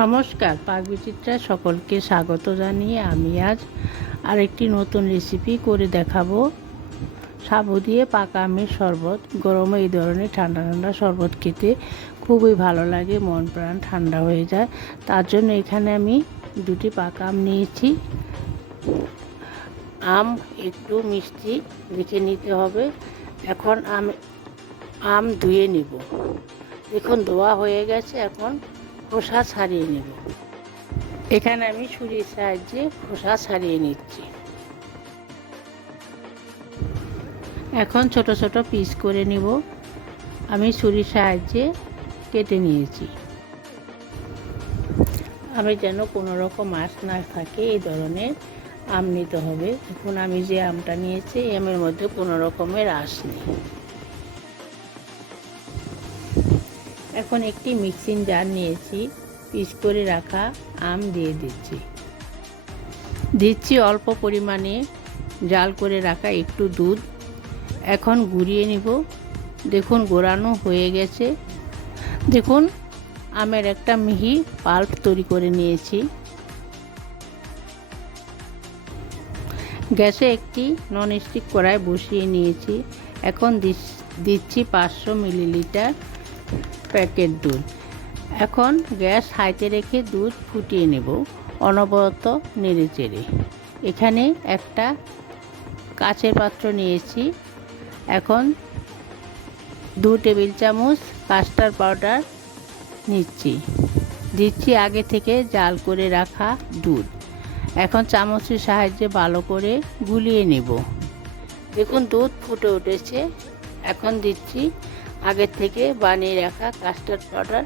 নমস্কার, পাকবিচিত্রা সকলকে স্বাগত জানিয়ে আমি আজ আরেকটি নতুন রেসিপি করে দেখাবো। সাবু দিয়ে পাকা আমের শরবত। গরমে এই ধরনের ঠান্ডা ঠান্ডা শরবত খেতে খুবই ভালো লাগে, মন প্রাণ ঠান্ডা হয়ে যায়। তার জন্য এখানে আমি দুটি পাকা আম নিয়েছি। আম একটু মিষ্টি রেখে নিতে হবে। এখন আম ধুয়ে নিব। দেখুন ধোয়া হয়ে গেছে, এখন খোসা ছাড়িয়ে নেব। এখানে আমি ছুরির সাহায্যে খোসা ছাড়িয়ে নিচ্ছি। এখন ছোট ছোট পিস করে নিব। আমি ছুরির সাহায্যে কেটে নিয়েছি। আমি যেন কোনো রকম আঁশ না থাকে এই ধরনের আম নিতে হবে। এখন আমি যে আমটা নিয়েছি এই আমের মধ্যে কোনো রকমের আঁশ নেই। এখন একটি মিক্সিং জার নিয়েছি, পিস করে রাখা আম দিয়ে দিচ্ছি অল্প পরিমাণে জাল করে রাখা একটু দুধ। এখন গুঁড়িয়ে নিব। দেখুন গোড়ানো হয়ে গেছে। দেখুন আমের একটা মিহি পাল্প তৈরি করে নিয়েছি। গ্যাসে একটি ননস্টিক কড়াই বসিয়ে নিয়েছি। এখন দিচ্ছি 500 মিলিলিটার প্যাকেট দুধ। এখন গ্যাস হাইতে রেখে দুধ ফুটিয়ে নেব, অনবরত নেড়ে চেড়ে। এখানে একটা কাচের পাত্র নিয়েছি। এখন 2 টেবিল চামচ কাস্টার্ড পাউডার দিচ্ছি আগে থেকে জাল করে রাখা দুধ। এখন চামচের সাহায্যে ভালো করে গুলিয়ে নেব। দেখুন দুধ ফুটে উঠেছে। এখন দিচ্ছি আগে থেকে বানিয়ে রাখা কাস্টার্ড পাউডার,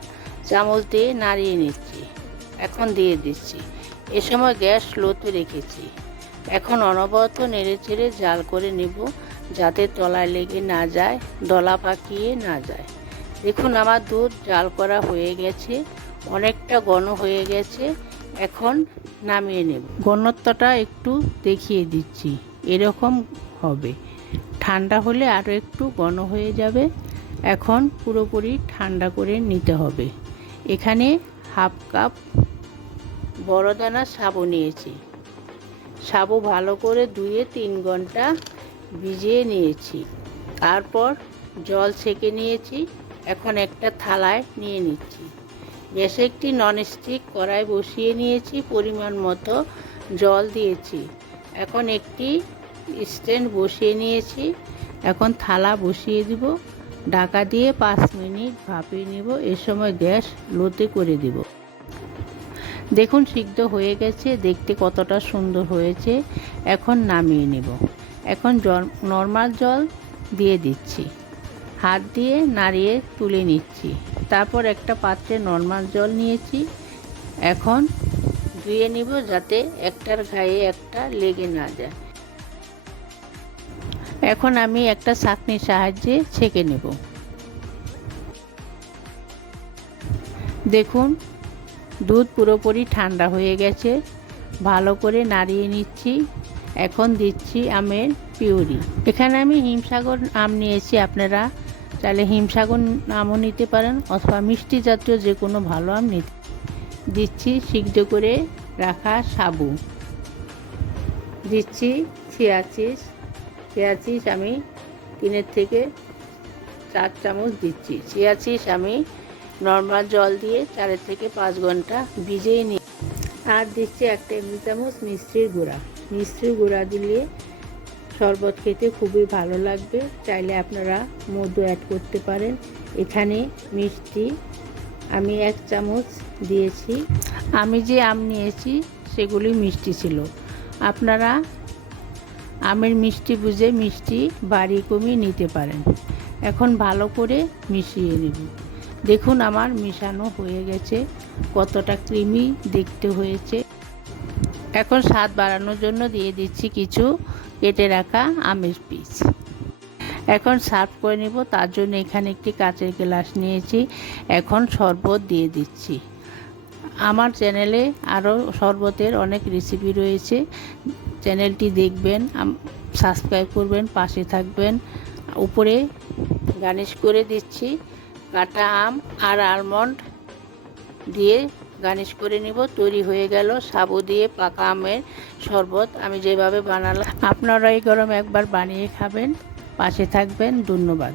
চামচ দিয়ে নাড়িয়ে নিচ্ছি। এখন দিয়ে দিচ্ছি। এ সময় গ্যাস স্লোতে রেখেছি। এখন অনবরত নেড়ে চেড়ে জাল করে নেব, যাতে তলায় লেগে না যায়, দলা পাকিয়ে না যায়। দেখুন আমার দুধ জাল করা হয়ে গেছে, অনেকটা ঘন হয়ে গেছে। এখন নামিয়ে নেব। ঘনত্বটা একটু দেখিয়ে দিচ্ছি, এরকম হবে। ঠান্ডা হলে আরও একটু ঘন হয়ে যাবে। এখন পুরোপুরি ঠান্ডা করে নিতে হবে। এখানে হাফ কাপ বড় দানার সাবু নিয়েছি। সাবু ভালো করে ধুয়ে 3 ঘন্টা ভিজিয়ে নিয়েছি। তারপর জল ছেঁকে নিয়েছি। এখন একটা থালায় নিয়ে নিচ্ছি। গ্যাসে একটি ননস্টিক কড়াই বসিয়ে নিয়েছি, পরিমাণ মতো জল দিয়েছি। এখন একটি স্ট্যান্ড বসিয়ে নিয়েছি। এখন থালা বসিয়ে দিব, ঢাকা দিয়ে 5 মিনিট ভাপিয়ে নেব। এ সময় গ্যাস লোতে করে দিব। দেখুন সিদ্ধ হয়ে গেছে, দেখতে কতটা সুন্দর হয়েছে। এখন নামিয়ে নেব। এখন নর্মাল জল দিয়ে দিচ্ছি, হাত দিয়ে নাড়িয়ে তুলে নিচ্ছি। তারপর একটা পাত্রে নর্মাল জল নিয়েছি। এখন ধুয়ে নিব, যাতে একটার গায়ে একটা লেগে না যায়। এখন আমি একটা ছাঁকনির সাহায্যে ছেঁকে নেব। দেখুন দুধ পুরোপুরি ঠান্ডা হয়ে গেছে, ভালো করে নাড়িয়ে নিচ্ছি। এখন দিচ্ছি আমের পিউরি। এখানে আমি হিমসাগর আম নিয়েছি, আপনারা চাইলে হিমসাগর আমও নিতে পারেন, অথবা মিষ্টি জাতীয় যে কোনো ভালো আম নিতে। দিচ্ছি সিদ্ধ করে রাখা সাবু। দিচ্ছি চিয়া চিজ আমি 3 থেকে 4 চামচ দিচ্ছি। চিয়া চিজ আমি নর্মাল জল দিয়ে 4 থেকে 5 ঘন্টা ভিজিয়ে নিই। আর দিচ্ছি 1 টেবিল চামচ মিষ্টির গুঁড়া দিলে শরবত খেতে খুবই ভালো লাগবে। চাইলে আপনারা মধু অ্যাড করতে পারেন। এখানে মিষ্টি আমি 1 চামচ দিয়েছি। আমি যে আম নিয়েছি সেগুলি মিষ্টি ছিল। আপনারা আমের মিষ্টি বুঝে মিষ্টি বাড়ি কমিয়ে নিতে পারেন। এখন ভালো করে মিশিয়ে নেব। দেখুন আমার মিশানো হয়ে গেছে, কতটা ক্রিমি দেখতে হয়েছে। এখন স্বাদ বাড়ানোর জন্য দিয়ে দিচ্ছি কিছু কেটে রাখা আমের পিস। এখন সার্ভ করে নেব। তার জন্য এখানে একটি কাচের গ্লাস নিয়েছি। এখন শরবত দিয়ে দিচ্ছি। আমার চ্যানেলে আরও শরবতের অনেক রেসিপি রয়েছে, চ্যানেলটি দেখবেন, সাবস্ক্রাইব করবেন, পাশে থাকবেন। উপরে গার্নিশ করে দিচ্ছি কাটা আম আর আলমন্ড দিয়ে গার্নিশ করে নিব। তৈরি হয়ে গেল সাবু দিয়ে পাকা আমের শরবত। আমি যেভাবে বানালাম, আপনারা এই গরমে একবার বানিয়ে খাবেন। পাশে থাকবেন। ধন্যবাদ।